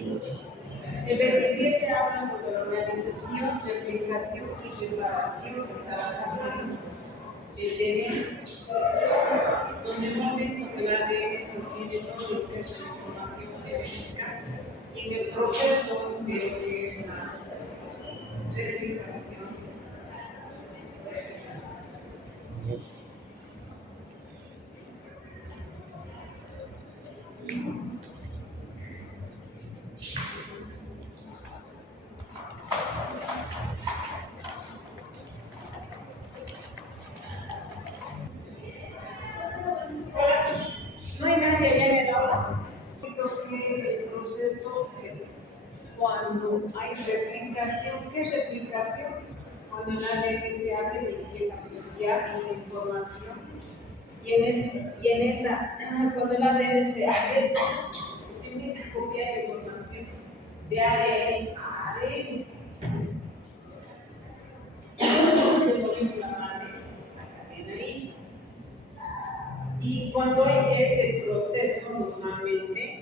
El 27 habla sobre la organización, replicación y reparación que estaba hablando. El DNA, donde hemos visto que el ADN contiene todo lo que es la información genética y en el proceso de la replicación. No hay nadie allá en el aula. Que el proceso, cuando hay replicación, ¿qué es replicación? Cuando el ADN se abre y empieza a copiar la información. Cuando el ADN se abre, empieza a copiar la información de ADN a ADN. Y cuando hay este proceso, normalmente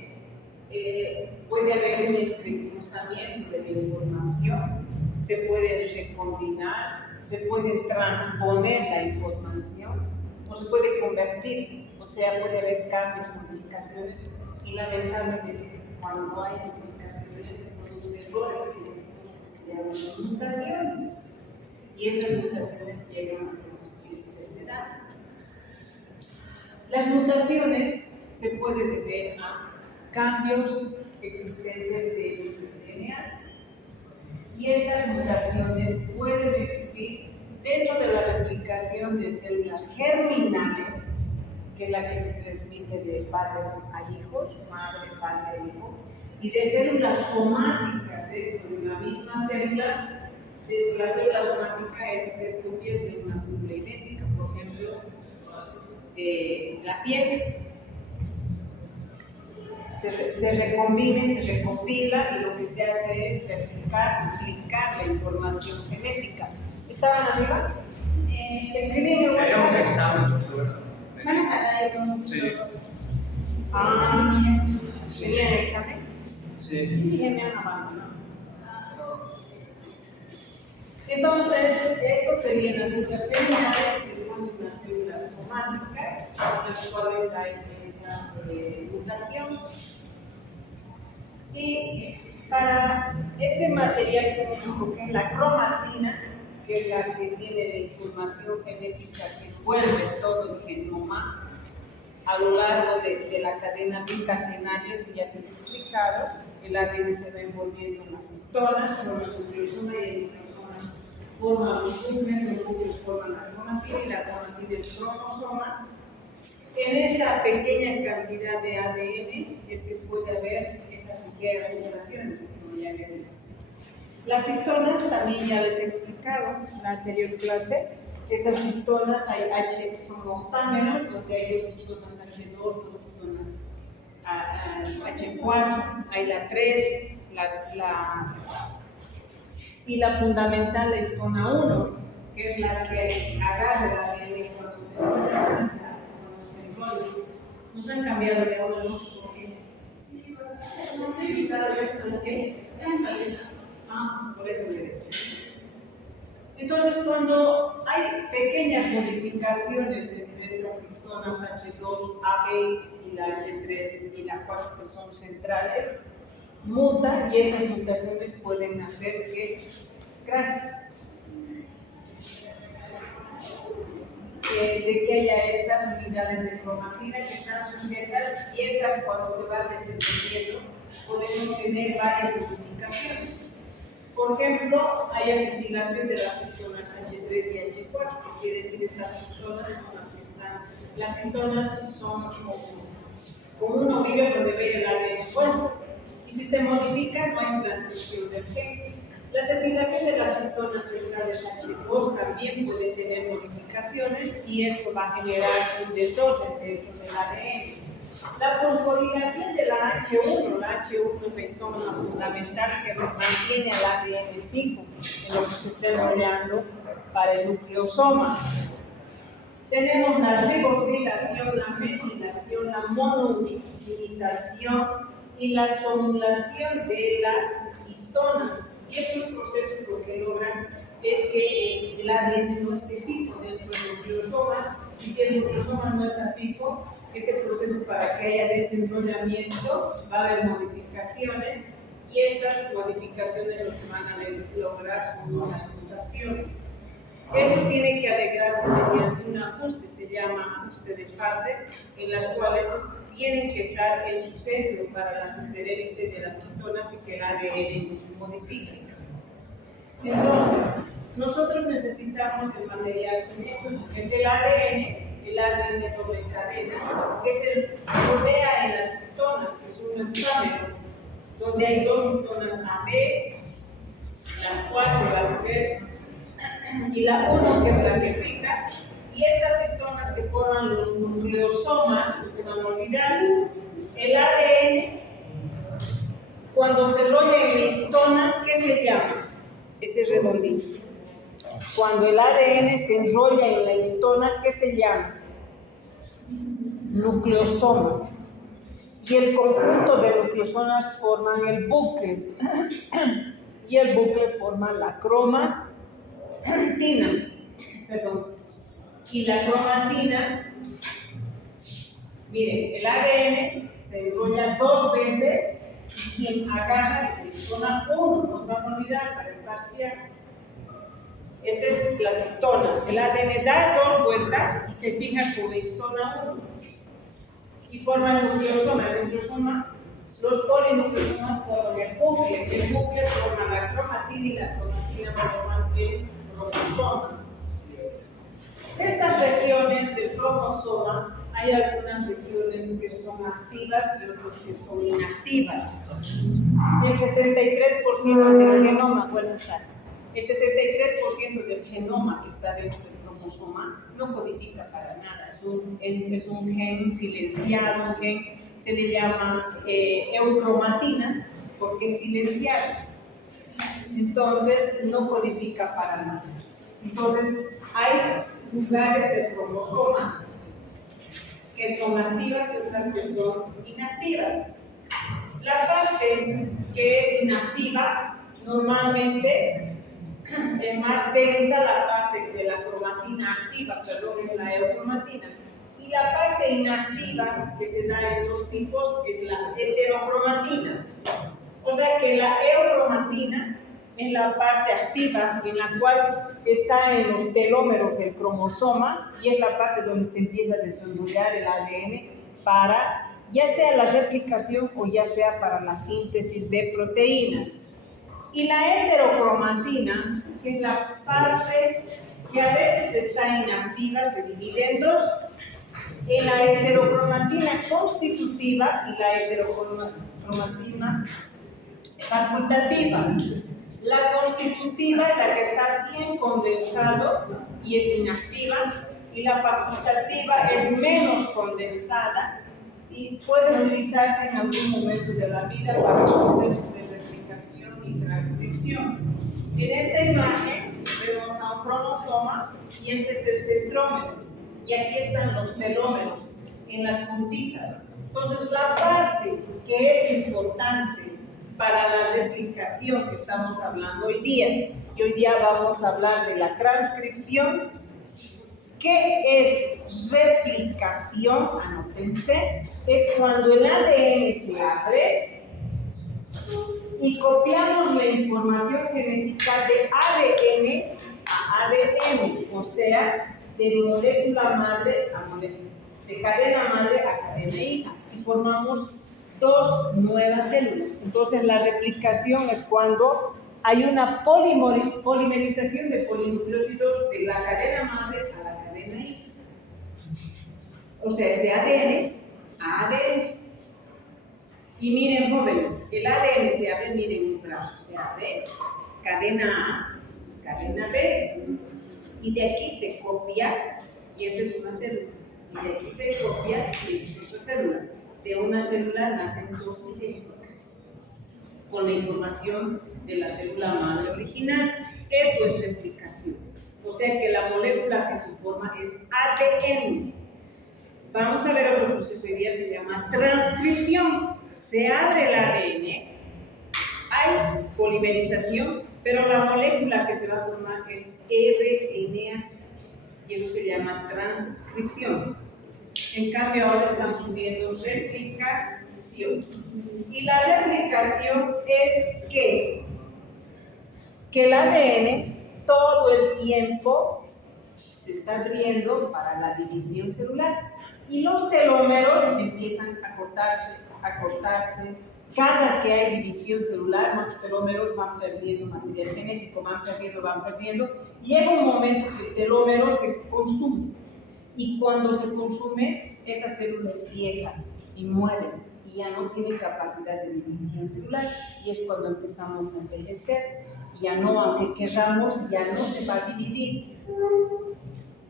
puede haber un entrecruzamiento de la información, se puede recombinar, se puede transponer la información, o se puede convertir, o sea, puede haber cambios, modificaciones, y lamentablemente cuando hay modificaciones se producen errores genéticos que se llaman mutaciones, y esas mutaciones llegan a producir enfermedad. Las mutaciones se pueden deber a cambios existentes del DNA y estas mutaciones pueden existir dentro de la replicación de células germinales, que es la que se transmite de padres a hijos, madre, padre, hijo, y de células somáticas dentro de una misma célula. La célula somática es hacer copias de una célula idéntica, por ejemplo, la piel se recombina y se recopila y lo que se hace es replicar, duplicar la información genética. ¿Estaban arriba? Escriben en Tenemos examen, doctora. ¿Van a sacar Sí. ¿Tenían examen? Sí. Y dije, me han abandonado. Entonces, estos serían las células germinales, después unas células somáticas, en las cuales hay esta mutación. Y para este material genético, que es la cromatina, que es la que tiene la información genética que envuelve todo el genoma a lo largo de la cadena bicatenaria, eso ya les he explicado, el ADN se va envolviendo en las histonas, con la nucleosoma y el nucleosoma forman los núcleos forman la cromatina y la cromatina el cromosoma. En esa pequeña cantidad de ADN es que puede haber esas ligeras mutaciones, como ya había visto. Las histonas también ya les he explicado en la anterior clase. Estas histonas son octámeros, donde hay dos histonas H2, dos histonas H4, hay la 3, y la fundamental, la histona 1, que es la que agarra el ADN cuando se enrolla. Nos han cambiado de aula, no sé por qué. Sí, no estoy invitada yo. ¿Qué? Por eso le decía. Entonces, cuando hay pequeñas modificaciones entre estas histonas H2, AB y la H3 y la 4, que son centrales, mutan y estas mutaciones pueden hacer que, de que haya estas unidades de cromatina que están sujetas y estas cuando se van desenvolviendo podemos tener varias modificaciones. Por ejemplo, hay acetilación de las histonas H3 y H4, que quiere decir estas histonas son las que están. Las histonas son como un ovillo donde ve el ADN envuelto. Y si se modifica, no hay transcripción del gen. La acetilación de las histonas centrales H2 también puede tener modificaciones y esto va a generar un desorden dentro del ADN. La fosforilación de la H1 es la histona fundamental que mantiene el ADN fijo en lo que se está enrollando para el nucleosoma. Tenemos la ribosilación, la metilación, la mononucleotidación y la somulación de las histonas. Y estos procesos lo que logran es que el ADN no esté fijo dentro del nucleosoma, y si el nucleosoma no está fijo, este proceso, para que haya desenrollamiento, va a haber modificaciones, y estas modificaciones lo que van a lograr son unas mutaciones. Esto tiene que arreglarse mediante un ajuste, se llama ajuste de fase, en las cuales tienen que estar en su centro para la superhélice de las histonas y que el ADN no se modifique. Entonces, nosotros necesitamos el material que es el ADN doble cadena, que se rodea en las histonas, que es un hexámero, donde hay dos histonas AB, las 4, las 3 y la 1, que es la que fija, y estas histonas que forman los nucleosomas, no se van a olvidar. El ADN, cuando se enrolla en la histona, ¿qué se llama? Ese redondito. Cuando el ADN se enrolla en la histona, ¿qué se llama? Nucleosoma. Y el conjunto de nucleosomas forman el bucle. Y el bucle forma la cromatina. Y la cromatina, miren, el ADN se enrolla 2 veces y quien agarra es la histona 1, no se van a olvidar para el parcial. Estas es las histonas. El ADN da 2 vueltas y se fija con la histona 1 y forma el nucleosoma. El nucleosoma, los polinucleosomas forman el bucle forma la cromatina y la cromatina forman el cromosoma. De estas regiones del cromosoma hay algunas regiones que son activas y otras que son inactivas. El 63% del genoma, buenas tardes, el 63% del genoma que está dentro del cromosoma no codifica para nada. Es un gen silenciado, un gen, se le llama eucromatina porque es silenciado. Entonces no codifica para nada. Entonces hay lugares del cromosoma que son activas y otras que son inactivas. La parte que es inactiva normalmente es más densa, la parte de la cromatina activa, perdón, es la eucromatina. Y la parte inactiva, que se da en 2 tipos, es la heterocromatina. O sea que la eucromatina es la parte activa en la cual está en los telómeros del cromosoma y es la parte donde se empieza a desarrollar el ADN para ya sea la replicación o ya sea para la síntesis de proteínas. Y la heterocromatina, que es la parte que a veces está inactiva, se divide en 2, en la heterocromatina constitutiva y la heterocromatina facultativa. La constitutiva es la que está bien condensado y es inactiva, y la facultativa es menos condensada y puede utilizarse en algún momento de la vida para procesos de replicación y transcripción. En esta imagen vemos a un cromosoma y este es el centrómero, y aquí están los telómeros en las puntitas. Entonces la parte que es importante para la replicación que estamos hablando hoy día, y hoy día vamos a hablar de la transcripción. ¿Qué es replicación? Anótense, es cuando el ADN se abre y copiamos la información genética de ADN a ADN, o sea, de molécula madre a molécula, de cadena madre a cadena hija, y formamos 2 nuevas células. Entonces la replicación es cuando hay una polimerización de polinucleótidos de la cadena madre a la cadena hija. O sea, es de ADN a ADN. Y miren, jóvenes, el ADN se abre, miren mis brazos, se abre, cadena A, cadena B, y de aquí se copia, y esta es una célula, y de aquí se copia, y esta es otra célula. De una célula nacen 2 idénticas, con la información de la célula madre original. Eso es replicación. O sea que la molécula que se forma es ADN. Vamos a ver otro proceso hoy día, se llama transcripción. se abre el ADN, hay polimerización, pero la molécula que se va a formar es RNA y eso se llama transcripción. En cambio, ahora estamos viendo replicación. Y la replicación es que el ADN todo el tiempo se está abriendo para la división celular y los telómeros empiezan a cortarse. Cada que hay división celular, los telómeros van perdiendo material genético, van perdiendo. Llega un momento que el telómero se consume y cuando se consume, esa célula es vieja y muere y ya no tiene capacidad de división celular y es cuando empezamos a envejecer. Ya no, aunque querramos, ya no se va a dividir.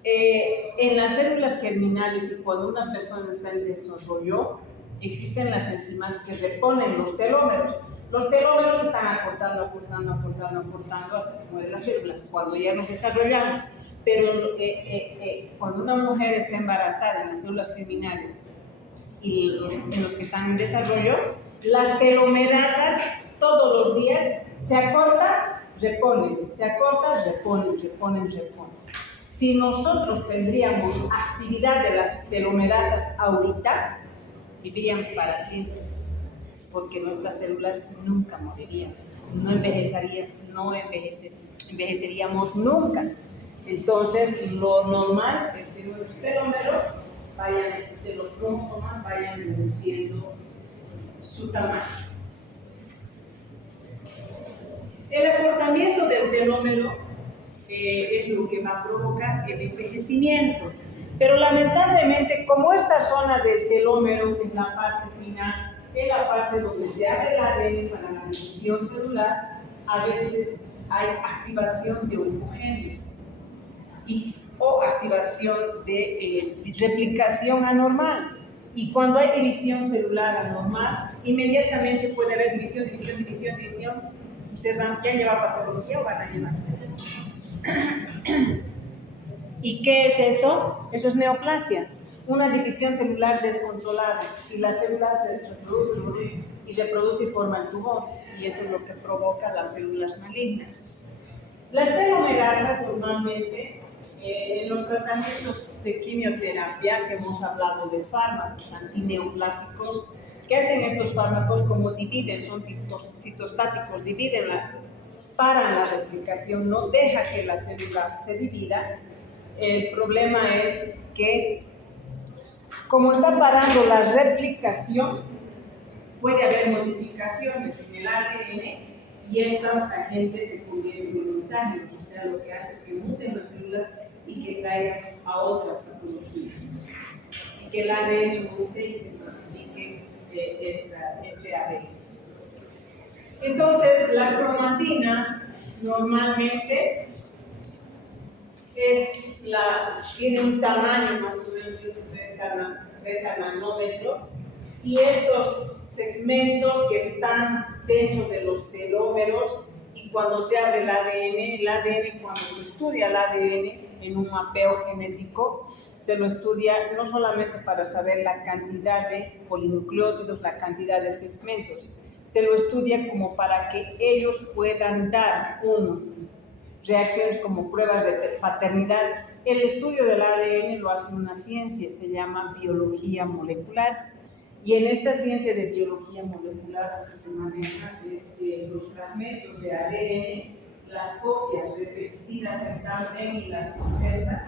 En las células germinales y cuando una persona está en desarrollo, existen las enzimas que reponen los telómeros. Los telómeros están acortando hasta que muere la célula, cuando ya nos desarrollamos. Pero cuando una mujer está embarazada en las células germinales y en los que están en desarrollo, las telomerasas todos los días se acortan, reponen, se acortan, reponen. Si nosotros tendríamos actividad de las telomerasas ahorita, viviríamos para siempre, porque nuestras células nunca morirían, no envejeceríamos nunca. Entonces, lo normal es que los telómeros de los cromosomas vayan reduciendo su tamaño. El acortamiento del telómero es lo que va a provocar el envejecimiento. Pero lamentablemente, como esta zona del telómero en la parte final, en la parte donde se abre el ADN para la división celular, a veces hay activación de oncogenes o activación de replicación anormal. Y cuando hay división celular anormal, inmediatamente puede haber división. ¿Ustedes van a llevar patología o van a llevar? ¿Y qué es eso? Eso es neoplasia, una división celular descontrolada y la célula se reproduce y forma el tumor y eso es lo que provoca las células malignas. Las telomerasas normalmente en los tratamientos de quimioterapia que hemos hablado de fármacos antineoplásicos, ¿qué hacen estos fármacos? Como dividen, son citostáticos, paran la replicación, no deja que la célula se divida. El problema es que, como está parando la replicación, puede haber modificaciones en el ADN y estos agentes se convierten en inmunitarios, o sea, lo que hace es que muten las células y que traigan a otras patologías. Y que el ADN mute y se modifique este ADN. Entonces, la cromatina normalmente tiene un tamaño más o menos de 30 nanómetros y estos segmentos que están dentro de los telómeros y cuando se abre el ADN, cuando se estudia el ADN en un mapeo genético, se lo estudia no solamente para saber la cantidad de polinucleótidos, la cantidad de segmentos, se lo estudia como para que ellos puedan dar reacciones como pruebas de paternidad. El estudio del ADN lo hace una ciencia, se llama biología molecular. Y en esta ciencia de biología molecular lo que se maneja es los fragmentos de ADN, las copias repetidas en tandem y las dispersas.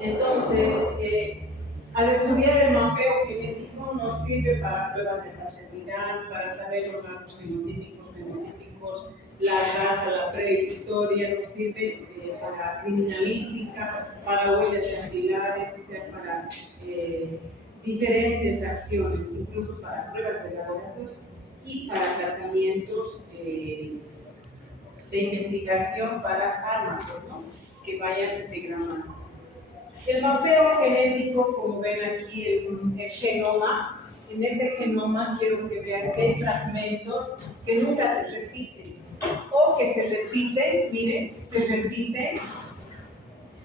Entonces, al estudiar el mapeo genético nos sirve para pruebas de paternidad, para saber los rasgos fenotípicos, la raza, la prehistoria, nos sirve para criminalística, para huellas dactilares, o sea, para diferentes acciones, incluso para pruebas de laboratorio y para tratamientos de investigación para fármacos, ¿no?, que vayan degradando. El mapeo genético, como ven aquí, el genoma, en este genoma quiero que vean que hay fragmentos que nunca se repiten, o que se repiten, miren, se repiten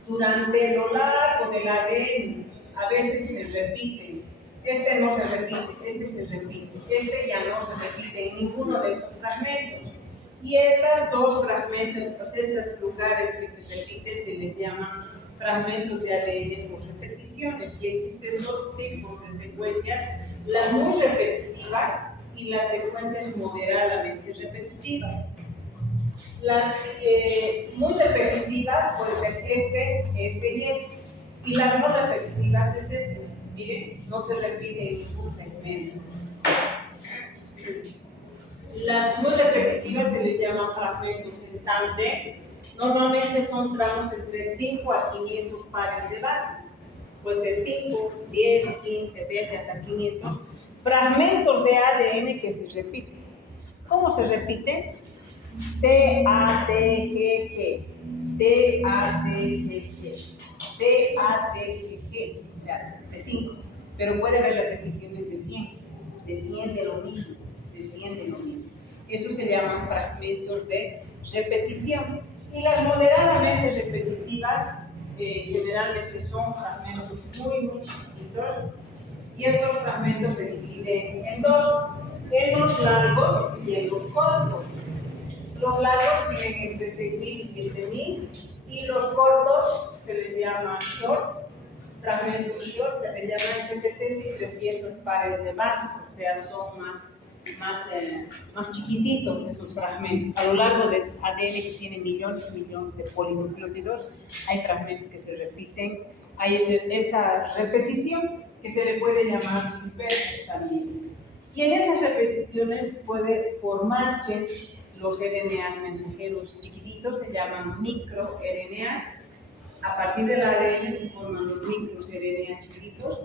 durante lo largo del ADN. A veces se repiten. Este no se repite, este se repite, este ya no se repite en ninguno de estos fragmentos. Y estos dos fragmentos, pues estos lugares que se repiten, se les llaman fragmentos de ADN por repeticiones. Y existen dos tipos de secuencias, las muy repetitivas y las secuencias moderadamente repetitivas. Las muy repetitivas puede ser este y este. Y las no repetitivas es este. Miren, no se repite en ningún segmento. Las muy repetitivas se les llaman fragmentos en tándem. Normalmente son tramos entre 5 a 500 pares de bases. Puede ser 5, 10, 15, 20, hasta 500 fragmentos de ADN que se repiten. ¿Cómo se repiten? T, A, T, G, G. T, A, T, G, G. T, A, T, G, G. O sea, de 5. Pero puede haber repeticiones de 100. De 100 de lo mismo. De 100 de lo mismo. Eso se llaman fragmentos de repetición. Y las moderadamente repetitivas generalmente son fragmentos muy chiquititos. Y estos fragmentos se dividen en dos. En los largos y en los cortos. Los largos tienen entre 6.000 y 7.000 y los cortos se les llama short, fragmentos short, se les llama entre 70 y 300 pares de bases, o sea, son más chiquititos esos fragmentos. A lo largo del ADN, que tiene millones y millones de polinucleótidos, hay fragmentos que se repiten, hay esa repetición que se le puede llamar dispersos también. Y en esas repeticiones puede formarse los RNAs mensajeros chiquititos, se llaman microRNAs. A partir del ADN se forman los microRNAs chiquititos.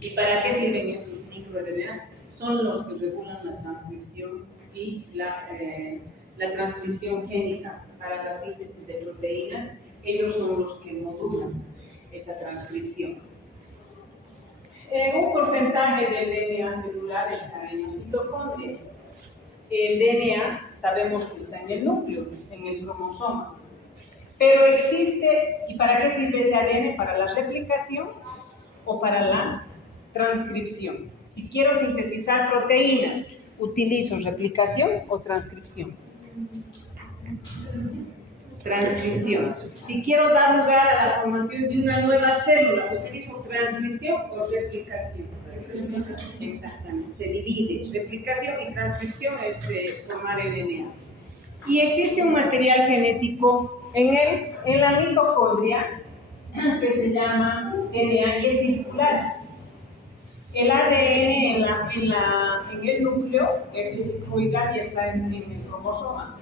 ¿Y para qué sirven estos microRNAs? Son los que regulan la transcripción y la transcripción génica para la síntesis de proteínas. Ellos son los que modulan esa transcripción. Un porcentaje del DNA celular está en las mitocondrias. El DNA sabemos que está en el núcleo, en el cromosoma. Pero existe, ¿y para qué sirve ese ADN? ¿Para la replicación o para la transcripción? Si quiero sintetizar proteínas, ¿utilizo replicación o transcripción? Transcripción. Si quiero dar lugar a la formación de una nueva célula, ¿utilizo transcripción o replicación? Exactamente, se divide. Replicación y transcripción es formar RNA. Y existe un material genético en la mitocondria que se llama RNA, que es circular. El ADN en el núcleo es helicoidal y está en el cromosoma.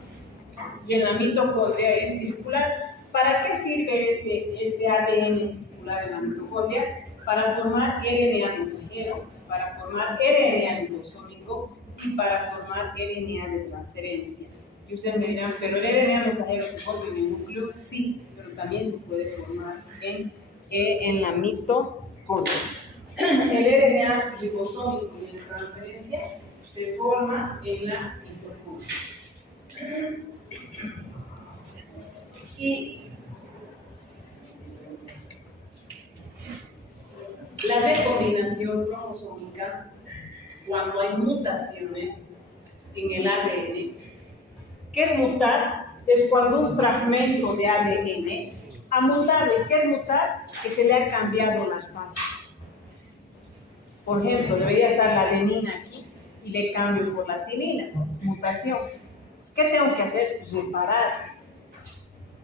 Y en la mitocondria es circular. ¿Para qué sirve este ADN circular en la mitocondria? Para formar RNA mensajero, para formar RNA ribosómico y para formar RNA de transferencia. Y ustedes me dirán, ¿pero el RNA mensajero se forma en el núcleo? Sí, pero también se puede formar en la mitocondria. El RNA ribosómico y de transferencia se forma en la mitocondria. Y la recombinación cromosómica, cuando hay mutaciones en el ADN, ¿qué es mutar? Es cuando un fragmento de ADN ha mutado. ¿Y qué es mutar? Que se le han cambiado las bases. Por ejemplo, debería estar la adenina aquí y le cambio por la timina. Es mutación. Pues, ¿qué tengo que hacer? Reparar.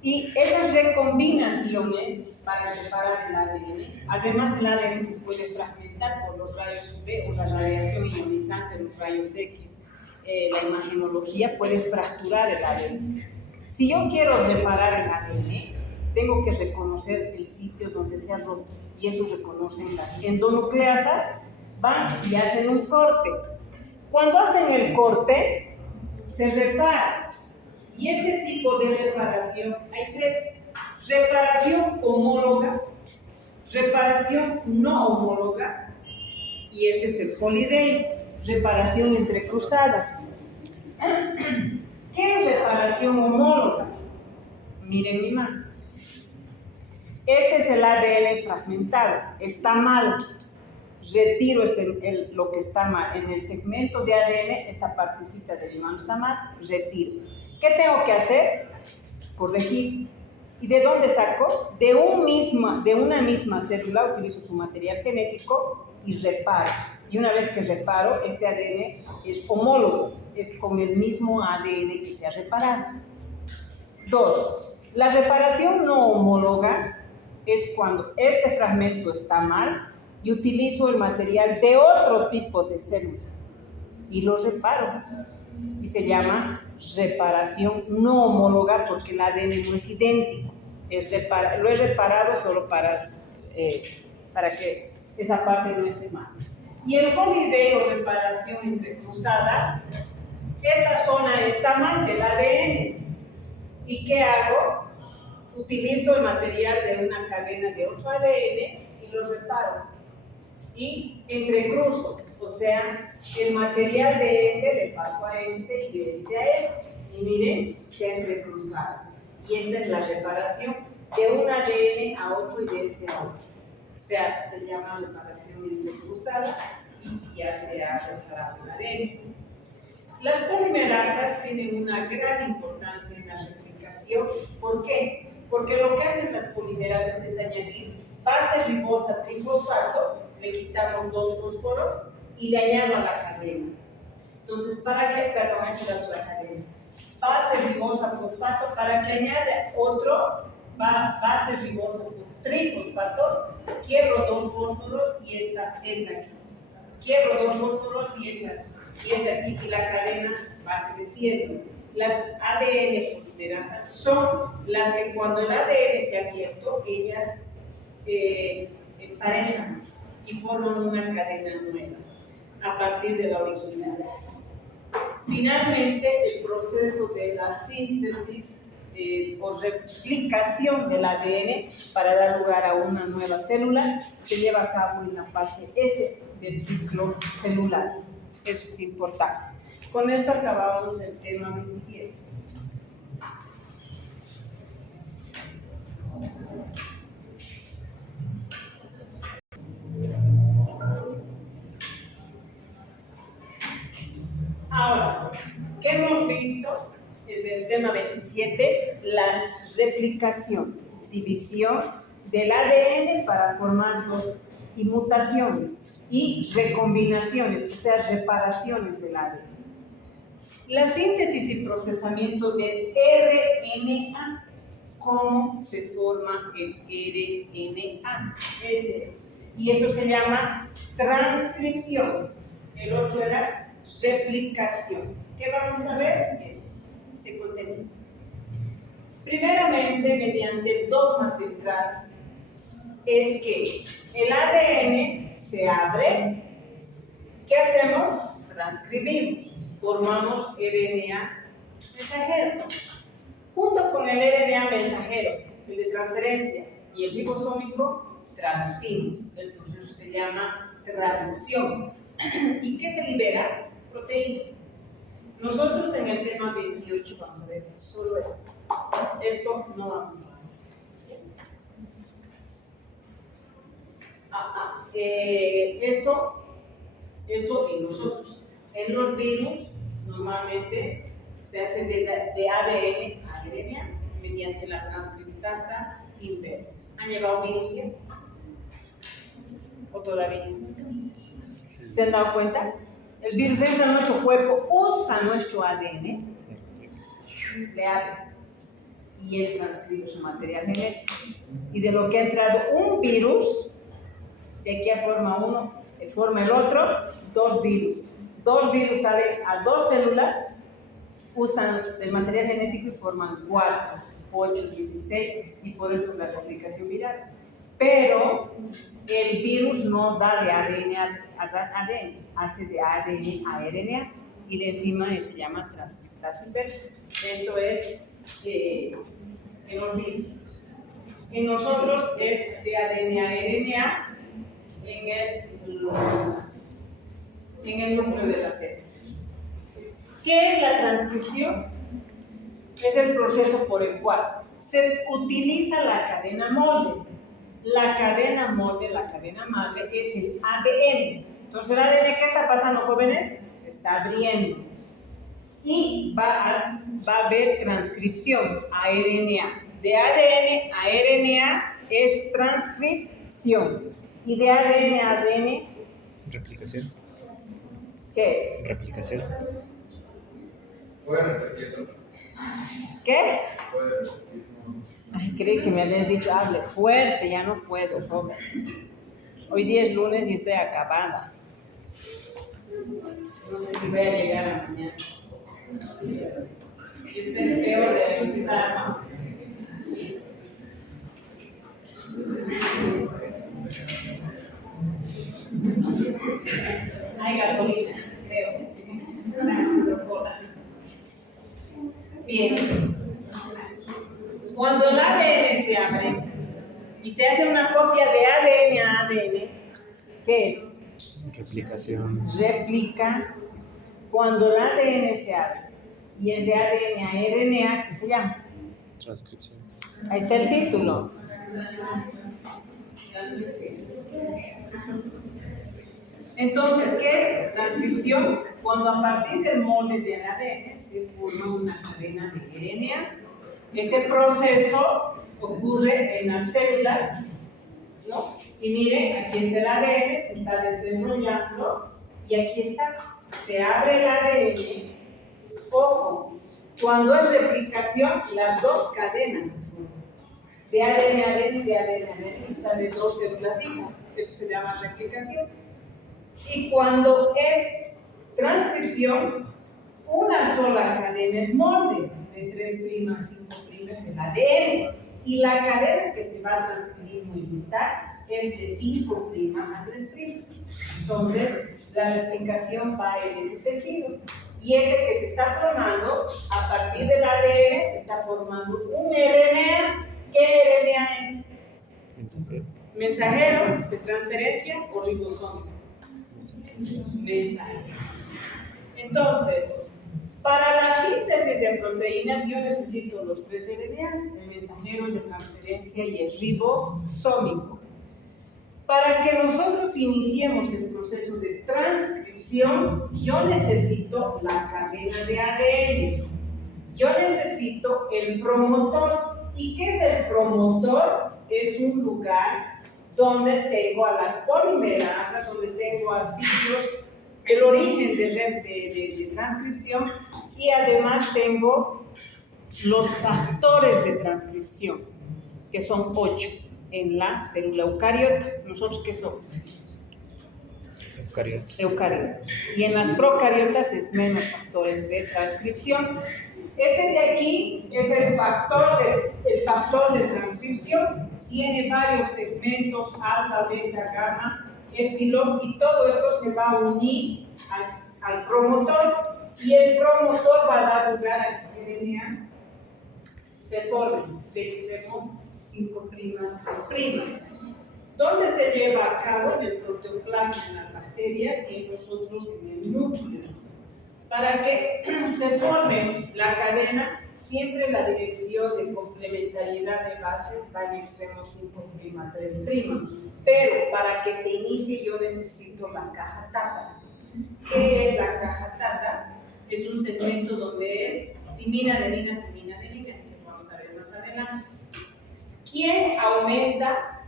Y esas recombinaciones para reparar el ADN, además el ADN se puede fragmentar por los rayos UV o la radiación ionizante, los rayos X, la imagenología puede fracturar el ADN. Si yo quiero reparar el ADN, tengo que reconocer el sitio donde se ha roto, y eso reconocen las endonucleasas, van y hacen un corte. Cuando hacen el corte, se repara. Y este tipo de reparación, hay tres: reparación homóloga, reparación no homóloga y este es el Holiday, reparación entrecruzada. ¿Qué es reparación homóloga? Miren mi mano. Este es el ADN fragmentado, está mal. Retiro lo que está mal. En el segmento de ADN, esta partecita de mi mano está mal, retiro. ¿Qué tengo que hacer? Corregir. ¿Y de dónde saco? De una misma célula utilizo su material genético y reparo. Y una vez que reparo, este ADN es homólogo, es con el mismo ADN que se ha reparado. 2. La reparación no homóloga es cuando este fragmento está mal y utilizo el material de otro tipo de célula y lo reparo. Y se llama reparación no homóloga porque el ADN no es idéntico. Lo he reparado solo para que esa parte no esté mal. Y el Holiday o reparación entrecruzada, esta zona está mal del ADN. ¿Y qué hago? Utilizo el material de una cadena de 8 ADN y lo reparo. Y entrecruzo, o sea, el material de este le paso a este y de este a este. Y miren, se ha entrecruzado. Y esta es la reparación de un ADN a 8 y de este a 8. O sea, se llama reparación entrecruzada y ya se ha reparado el ADN. Las polimerasas tienen una gran importancia en la replicación. ¿Por qué? Porque lo que hacen las polimerasas es añadir base ribosa trifosfato, le quitamos 2 fósforos y le añado a la cadena. Entonces, ¿para qué? Perdón, esta es la cadena. Base ribosa fosfato, para que añade otro base ribosa trifosfato, quiebro 2 fósforos y esta entra aquí. Quiebro 2 fósforos y entra aquí y la cadena va creciendo. Las ADN polimerasas son las que cuando el ADN se ha abierto, ellas emparejan y forman una cadena nueva a partir de la original. Finalmente, el proceso de la síntesis o replicación del ADN para dar lugar a una nueva célula se lleva a cabo en la fase S del ciclo celular. Eso es importante. Con esto acabamos el tema 27. Ahora, ¿qué hemos visto desde el tema 27? La replicación, división del ADN para formar y mutaciones y recombinaciones, o sea, reparaciones del ADN. La síntesis y procesamiento del RNA. ¿Cómo se forma el RNA? Ese es. Y eso se llama transcripción. El otro era replicación. ¿Qué vamos a ver? Eso, ese contenido. Primeramente, mediante el dogma central, es que el ADN se abre. ¿Qué hacemos? Transcribimos. Formamos RNA mensajero. Junto con el RNA mensajero, el de transferencia y el ribosómico, traducimos. El proceso se llama traducción. ¿Y qué se libera? Proteína. Nosotros en el tema 28 vamos a ver solo esto. Esto no vamos a avanzar. Eso en nosotros. En los virus, normalmente se hace de ADN a RNA mediante la transcriptasa inversa. ¿Han llevado virus ya? ¿O todavía? Sí. ¿Se han dado cuenta? El virus entra en nuestro cuerpo, usa nuestro ADN, le abre y él transcribe su material genético. Y de lo que ha entrado un virus, de aquí forma el otro, 2 virus. 2 virus salen a 2 células, usan el material genético y forman 4, 8, 16, y por eso la replicación viral. Pero el virus no da de ADN a ADN, hace de ADN a RNA, y de encima se llama transcriptasa inversa. Eso es en los virus. En nosotros es de ADN a RNA, en el núcleo de la célula. ¿Qué es la transcripción? Es el proceso por el cual se utiliza la cadena molde. La cadena molde, la cadena madre, es el ADN. Entonces, ¿el ADN qué está pasando, jóvenes? Se está abriendo. Y va a haber transcripción a RNA. De ADN a RNA es transcripción. Y de ADN a ADN... Replicación. ¿Qué es? Replicación. ¿Pueden repetirlo? ¿Qué? ¿Pueden repetirlo? Ay, creí que me habías dicho, hable fuerte, ya no puedo, jóvenes. Hoy día es lunes y estoy acabada. No sé si voy a llegar a mañana. Y usted es peor de lo que está. Hay gasolina, creo. Bien. Cuando el ADN se abre y se hace una copia de ADN a ADN, ¿qué es? Replicación. Replicación. Cuando el ADN se abre y es de ADN a RNA, ¿qué se llama? Transcripción. Ahí está el título. Entonces, ¿qué es transcripción? Cuando a partir del molde del ADN se forma una cadena de RNA. Este proceso ocurre en las células, ¿no? Y miren, aquí está el ADN, se está desarrollando y aquí está, se abre el ADN. Ojo, cuando es replicación, las dos cadenas se forman. De ADN a ADN y de ADN a ADN están de dos células hijas, eso se llama replicación. Y cuando es transcripción, una sola cadena es molde, de 3' a 5' es el ADN, y la cadena que se va a transcribir militar es de 5' a 3'. Entonces, la replicación va en ese sentido. Y este que se está formando, a partir del ADN, se está formando un RNA. ¿Qué RNA es? Mensajero. ¿Mensajero de transferencia o ribosómico? Mensajero. Entonces, para la síntesis de proteínas yo necesito los 3 RNAs, el mensajero, el de transferencia y el ribosómico. Para que nosotros iniciemos el proceso de transcripción, yo necesito la cadena de ADN. Yo necesito el promotor. ¿Y qué es el promotor? Es un lugar donde tengo a las polimerasas, donde tengo a sitios, el origen de transcripción, y además tengo los factores de transcripción, que son 8 en la célula eucariota. ¿Nosotros qué somos? Eucariotas. Eucariotas. Y en las procariotas es menos factores de transcripción. Este de aquí es el factor de transcripción. Tiene varios segmentos, alfa, beta, gamma, epsilon, y todo esto se va a unir al promotor. Y el promotor va a dar lugar a que RNA se forme de extremo 5' a 3'. ¿Dónde se lleva a cabo? En el protoplasma, en las bacterias y en nosotros en el núcleo. Para que se forme la cadena, siempre la dirección de complementariedad de bases va en extremo 5' a 3'. Pero para que se inicie yo necesito la caja tata. ¿Qué es la caja tata? Es un segmento donde es timina, adenina, que vamos a ver más adelante. ¿Quién aumenta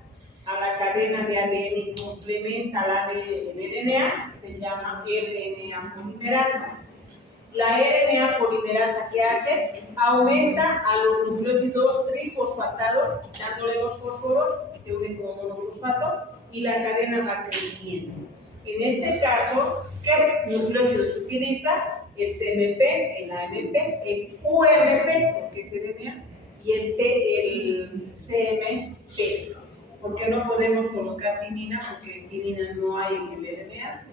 a la cadena de ADN y complementa al ADN del RNA? Se llama RNA polimerasa. La RNA polimerasa, ¿qué hace? Aumenta a los nucleótidos trifosfatados, quitándole los fósforos y se unen con monofosfato, y la cadena va creciendo. En este caso, ¿qué nucleótidos se utiliza? El CMP, el AMP, el UMP, porque es RNA, y el CMP. Porque no podemos colocar timina, porque timina no hay en el RNA.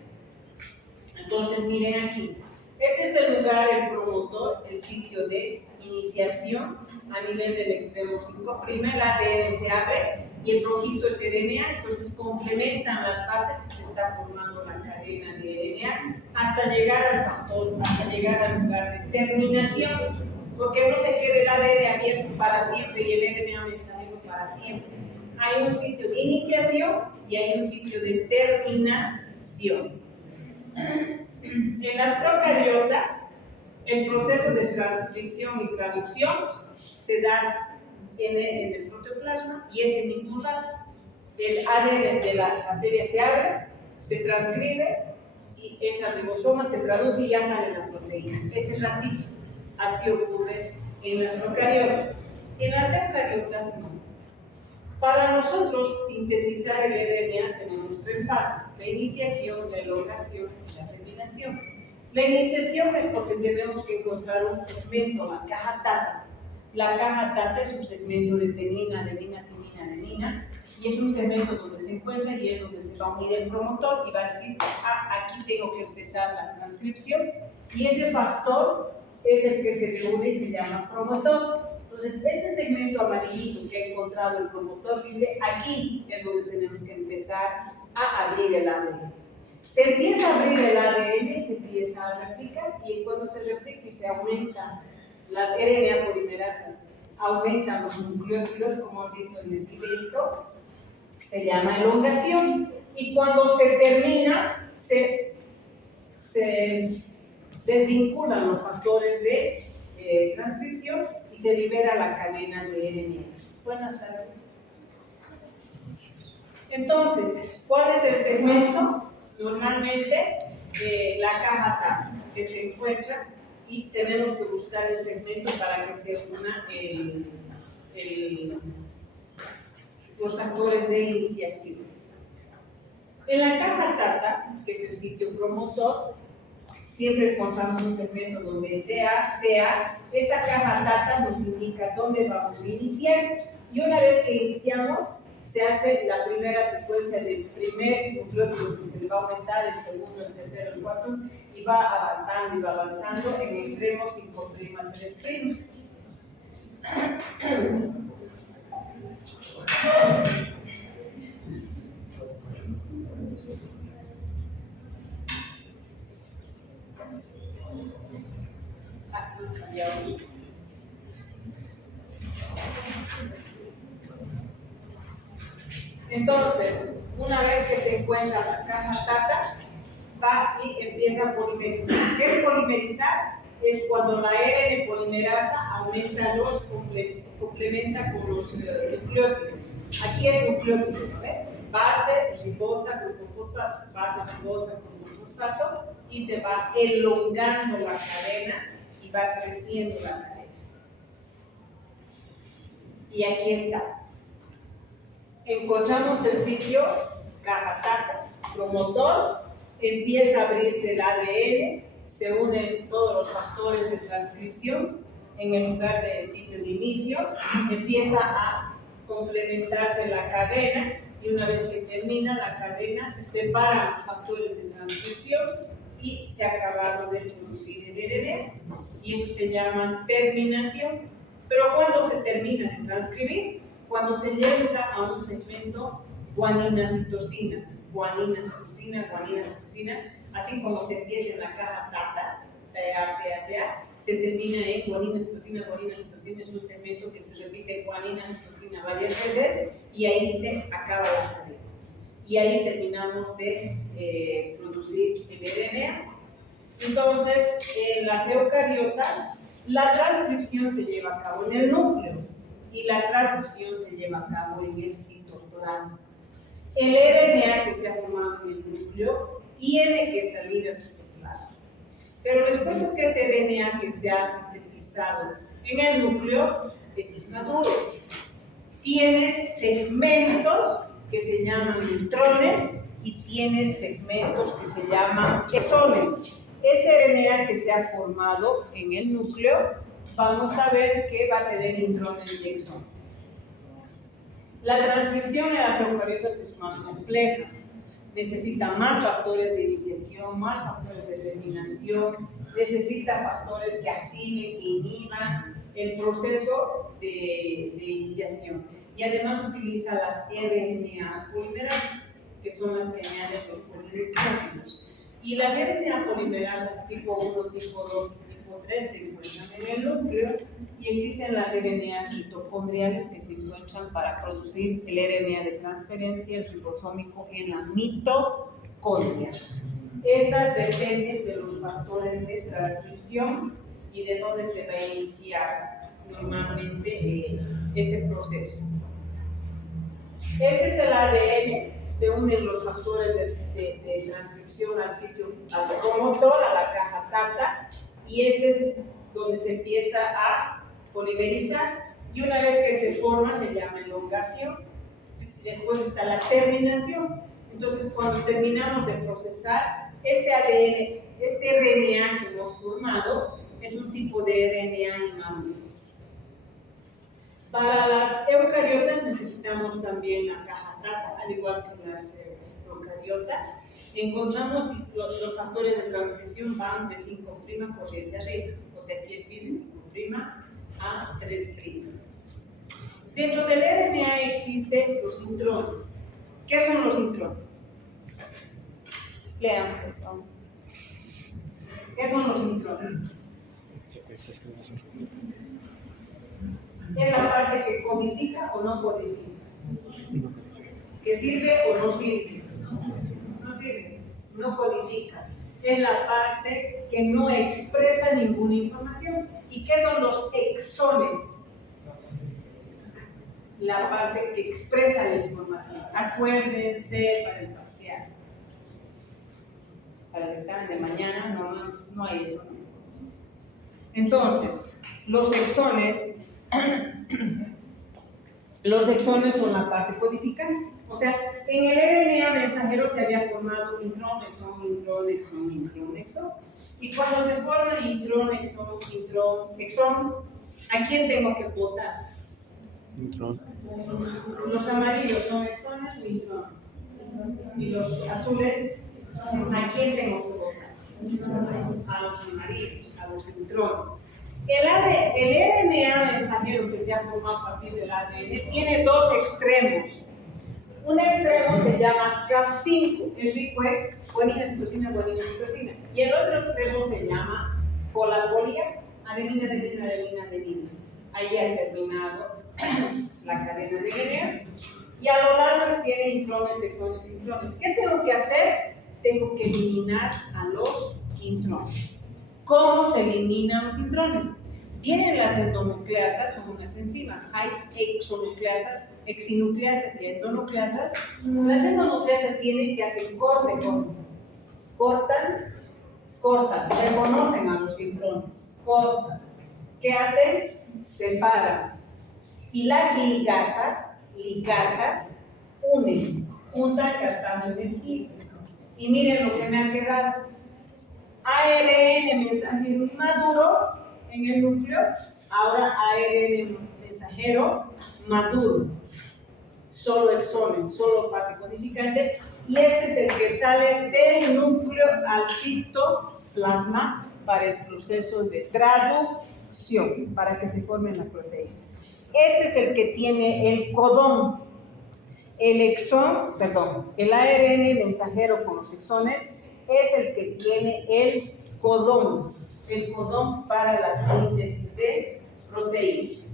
Entonces, miren aquí. Este es el lugar, el promotor, el sitio de iniciación a nivel del extremo 5'. El ADN se abre y el rojito es RNA, entonces complementan las bases y se está formando la cadena. cadena de RNA hasta llegar al factor, hasta llegar al lugar de terminación, porque no se quede el ADN abierto para siempre y el RNA mensajero para siempre. Hay un sitio de iniciación y hay un sitio de terminación. En las procariotas, el proceso de transcripción y traducción se da en el protoplasma y ese mismo rato. El ADN de la bacteria se abre, se transcribe y echa ribosoma, se traduce y ya sale la proteína. Ese ratito. Así ocurre en las procariotas. En las eucariotas no. Para nosotros sintetizar el RNA tenemos tres fases: la iniciación, la elongación y la terminación. La iniciación es porque tenemos que encontrar un segmento, la caja TATA. La caja TATA es un segmento de tenina, adenina, timina, adenina, y es un segmento donde se encuentra y es donde se va a unir el promotor y va a decir, aquí tengo que empezar la transcripción, y ese factor es el que se reúne y se llama promotor. Entonces, este segmento amarillito que ha encontrado el promotor dice, aquí es donde tenemos que empezar a abrir el ADN. Se empieza a abrir el ADN, se empieza a replicar, y cuando se replica y se aumenta las RNA polimerasas, aumentan los nucleótidos, como han visto en el videito, se llama elongación. Y cuando se termina, se desvinculan los factores de transcripción y se libera la cadena de RNA. Buenas tardes. Entonces, ¿cuál es el segmento? Normalmente la caja TATA que se encuentra, y tenemos que buscar el segmento para que se una los factores de iniciación. En la caja TATA, que es el sitio promotor, siempre encontramos un segmento donde TA, esta caja TATA nos indica dónde vamos a iniciar, y una vez que iniciamos, se hace la primera secuencia del primer nucleótido que se le va a aumentar, el segundo, el tercero, el cuarto, y va avanzando en extremo 5' a 3'. Aquí cambiamos. Entonces, una vez que se encuentra la caja TATA, va y empieza a polimerizar. ¿Qué es polimerizar? Es cuando la RN polimerasa aumenta complementa con los nucleótidos. Aquí es nucleótido, ¿no? Base, ribosa, grupo fosfato, base, ribosa, grupo fosfato, y se va elongando la cadena y va creciendo la cadena. Y aquí está. Encontramos el sitio caja TATA, promotor, empieza a abrirse el ADN, se unen todos los factores de transcripción en el lugar del sitio de inicio, empieza a complementarse la cadena, y una vez que termina la cadena se separan los factores de transcripción y se acabaron de producir el RNA, y eso se llama terminación. Pero ¿cuándo se termina de transcribir? Cuando se llega a un segmento guanina-citosina, así como se empieza en la caja TATA, se termina en guanina-citosina, es un segmento que se repite guanina-citosina varias veces, y ahí se acaba la cadena. Y ahí terminamos de producir el RNA. Entonces, en las eucariotas, la transcripción se lleva a cabo en el núcleo y la traducción se lleva a cabo en el citoplasma. El RNA que se ha formado en el núcleo tiene que salir al citoplasma. Pero les cuento que ese RNA que se ha sintetizado en el núcleo es inmaduro. Tiene segmentos que se llaman intrones y tiene segmentos que se llaman exones. Ese RNA que se ha formado en el núcleo, vamos a ver que va a tener intrones y exones. La transcripción en las eucariotas es más compleja. Necesita más factores de iniciación, más factores de terminación, necesita factores que activen, que inhiban el proceso de iniciación. Y además utiliza las RNAs polimerasas, que son las que añaden los polinucleótidos. Y las RNA polimerasas tipo 1, tipo 2 y tipo 3 se encuentran en el núcleo y existen las RNAs mitocondriales que se encuentran para producir el RNA de transferencia, el ribosómico, en la mitocondria. Estas dependen de los factores de transcripción y de dónde se va a iniciar normalmente este proceso. Este es el ADN, se unen los factores de transcripción al sitio, al promotor, a la caja TATA, y este es donde se empieza a polimerizar, y una vez que se forma se llama elongación, después está la terminación. Entonces, cuando terminamos de procesar, este ADN, este RNA que hemos formado, es un tipo de RNA inmaduro. Para las eucariotas necesitamos también la caja TATA, al igual que las procariotas. Encontramos los factores de transcripción van de 5' corriente arriba, o sea, quiere decir de 5' a 3'. Dentro del RNA existen los intrones. ¿Qué son los intrones? Lean, por favor. ¿Qué son los intrones? Secuencias que no son. Es la parte que codifica o no codifica. No codifica. ¿Que sirve o no sirve? No sirve, no codifica. Es la parte que no expresa ninguna información. ¿Y qué son los exones? La parte que expresa la información. Acuérdense para el parcial. Para el examen de mañana no hay eso. Entonces, los exones son la parte codificante. O sea, en el RNA mensajero se había formado intrón, exón, intrón, exón, intrón, exón. Y cuando se forma intrón, exón, exón, ¿a quién tengo que votar? Intrón. Los amarillos son exones o intrones. Y los azules, ¿a quién tengo que votar? A los amarillos, a los intrones. El RNA mensajero que se ha formado a partir del ADN tiene dos extremos. Un extremo se llama CAP5, es rico en guanina, citosina, y el otro extremo se llama colapolia, adenina, adenina, adenina, adenina. Ahí ha terminado la cadena de RNA y a lo largo tiene intrones, exones, intrones. ¿Qué tengo que hacer? Tengo que eliminar a los intrones. ¿Cómo se eliminan los intrones? Vienen las endonucleasas, son unas enzimas. Hay exonucleasas, exinucleasas y endonucleasas. Las endonucleasas vienen que hacen cortan, reconocen a los intrones, cortan. ¿Qué hacen? Separan. Y las ligasas juntan, gastando energía. Y miren lo que me ha quedado. ARN mensajero inmaduro en el núcleo, ahora ARN mensajero maduro. Solo exones, solo parte codificante. Y este es el que sale del núcleo al citoplasma para el proceso de traducción, para que se formen las proteínas. Este es el que tiene el codón. El ARN mensajero con los exones es el que tiene el codón para la síntesis de proteínas.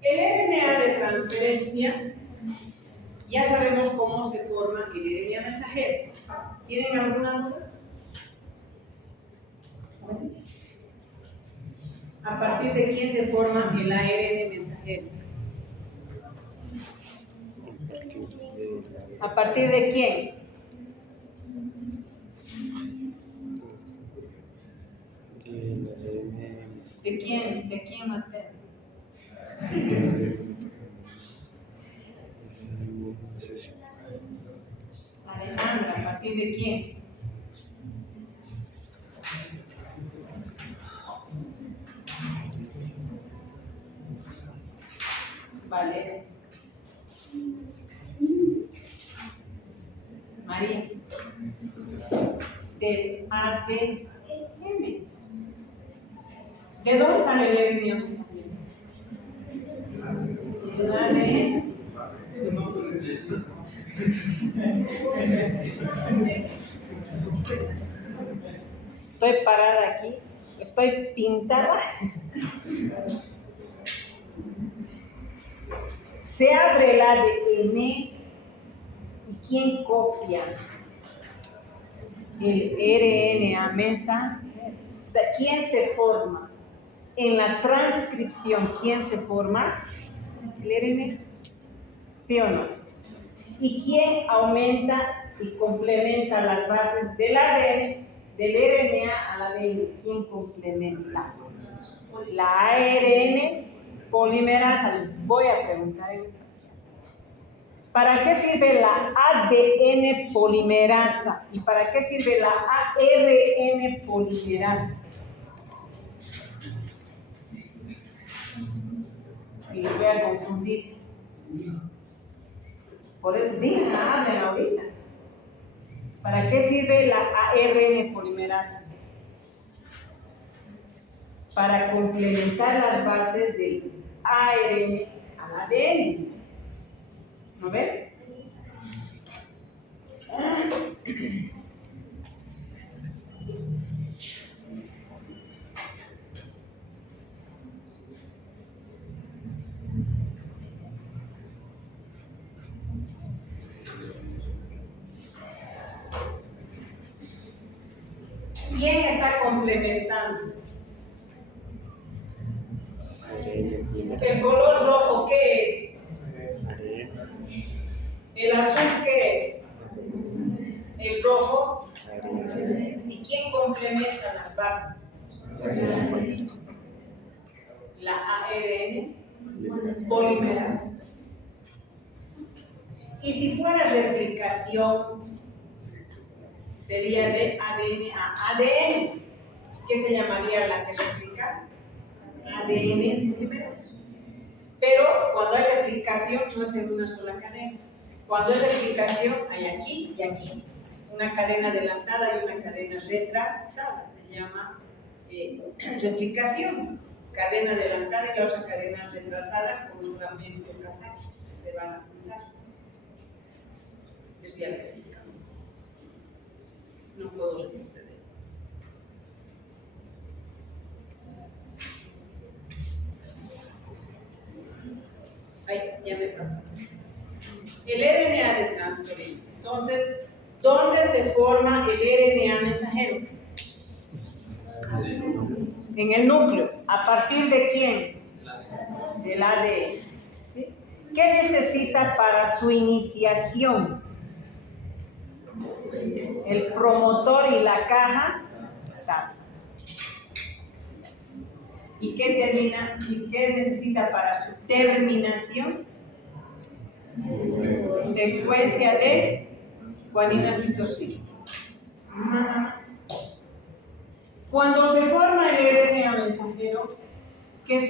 El RNA de transferencia, ya sabemos cómo se forma el RNA mensajero. ¿Tienen alguna duda? ¿A partir de quién se forma el ARN mensajero? ¿A partir de quién? ¿De quién? ¿De quién, Mateo? Alejandra, ¿a partir de quién? Vale. María. Del ADN. ¿De dónde sale el RNA mensajero? Del ADN. Estoy parada aquí, estoy pintada. Se abre el ADN y ¿quién copia? El RNA mensajero. O sea, ¿quién se forma? En la transcripción, ¿quién se forma? El RNA. ¿Sí o no? ¿Y quién aumenta y complementa las bases del ADN, del RNA al ADN? ¿Quién complementa? La ARN polimerasa. Les voy a preguntar en el parcial. ¿Para qué sirve la ADN polimerasa? ¿Y para qué sirve la ARN polimerasa? Y les voy a confundir. Por eso, digan, hablen ahorita. ¿Para qué sirve la ARN polimerasa? Para complementar las bases del ARN al ADN. ¿No ven? ¿Quién está complementando? ¿El color rojo qué es? ¿El azul qué es? El rojo. ¿Y quién complementa las bases? La ARN polimerasa. Y si fuera replicación, sería de ADN a ADN. ¿Qué se llamaría la que replica? ADN polimerasa. Pero cuando hay replicación no es en una sola cadena. Cuando hay replicación hay aquí y aquí. Una cadena adelantada y una cadena retrasada. Se llama replicación. Cadena adelantada y la otra cadena retrasada con un fragmento casado. Se van a juntar. Eso ya se explica. No puedo retroceder. Ay, ya me pasó. El RNA de transferencia. Entonces, ¿dónde se forma el RNA mensajero? En el núcleo. ¿A partir de quién? Del ADN. ¿Sí? ¿Qué necesita para su iniciación? El promotor y la caja. ¿Y qué necesita para su terminación? Secuencia de guanina citosina. Cuando se forma el RNA mensajero, ¿qué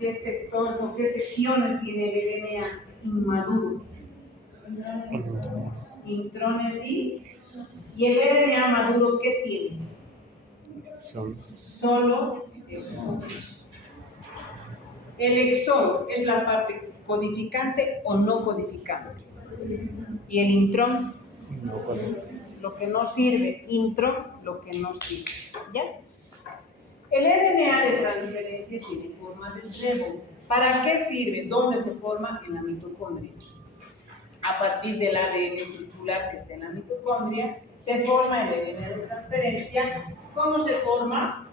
sectores o qué secciones tiene el RNA inmaduro? Intrones y el RNA maduro, ¿qué tiene? Solo exón. El exón es la parte codificante o no codificante. Y el intrón, No codificante. Lo que no sirve. Intrón, lo que no sirve. ¿Ya? El RNA de transferencia tiene forma de trébol. ¿Para qué sirve? ¿Dónde se forma? En la mitocondria. A partir del ADN circular que está en la mitocondria, se forma el RNA de transferencia. ¿Cómo se forma?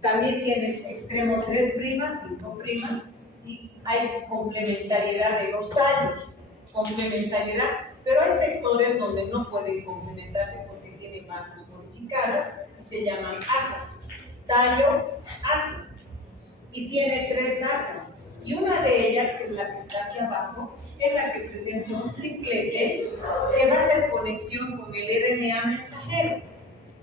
También tiene extremo 3', 5', y hay complementariedad de los tallos. Complementariedad, pero hay sectores donde no pueden complementarse porque tienen bases modificadas y se llaman asas. Tallo, asas. Y tiene 3 asas. Y una de ellas, que es la que está aquí abajo, es la que presenta un triplete que va a hacer conexión con el RNA mensajero.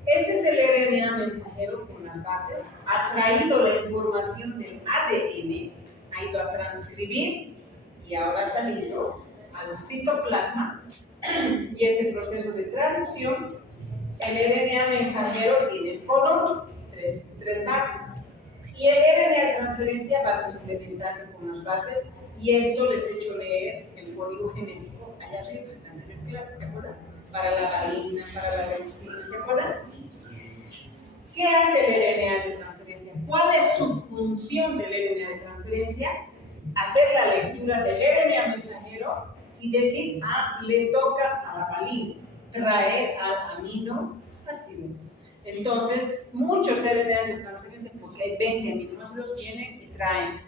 Este es el RNA mensajero con las bases, ha traído la información del ADN, ha ido a transcribir y ahora ha salido al citoplasma. Y este proceso de traducción, el RNA mensajero tiene el codón, tres bases. Y el RNA de transferencia va a complementarse con las bases, y esto les he hecho leer el código genético allá arriba en la anterior clase, ¿se acuerdan? para la valina, para la leucina, ¿se acuerdan? ¿Qué hace el RNA de transferencia? ¿Cuál es su función del RNA de transferencia? Hacer la lectura del RNA mensajero y decir, le toca a la valina traer al aminoácido. Entonces, muchos RNAs de transferencia, porque hay 20 aminoácidos, vienen y traen.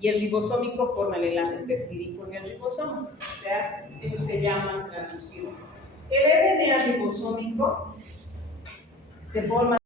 Y el ribosómico forma el enlace peptídico en el ribosoma. O sea, eso se llama transducción. El RNA ribosómico se forma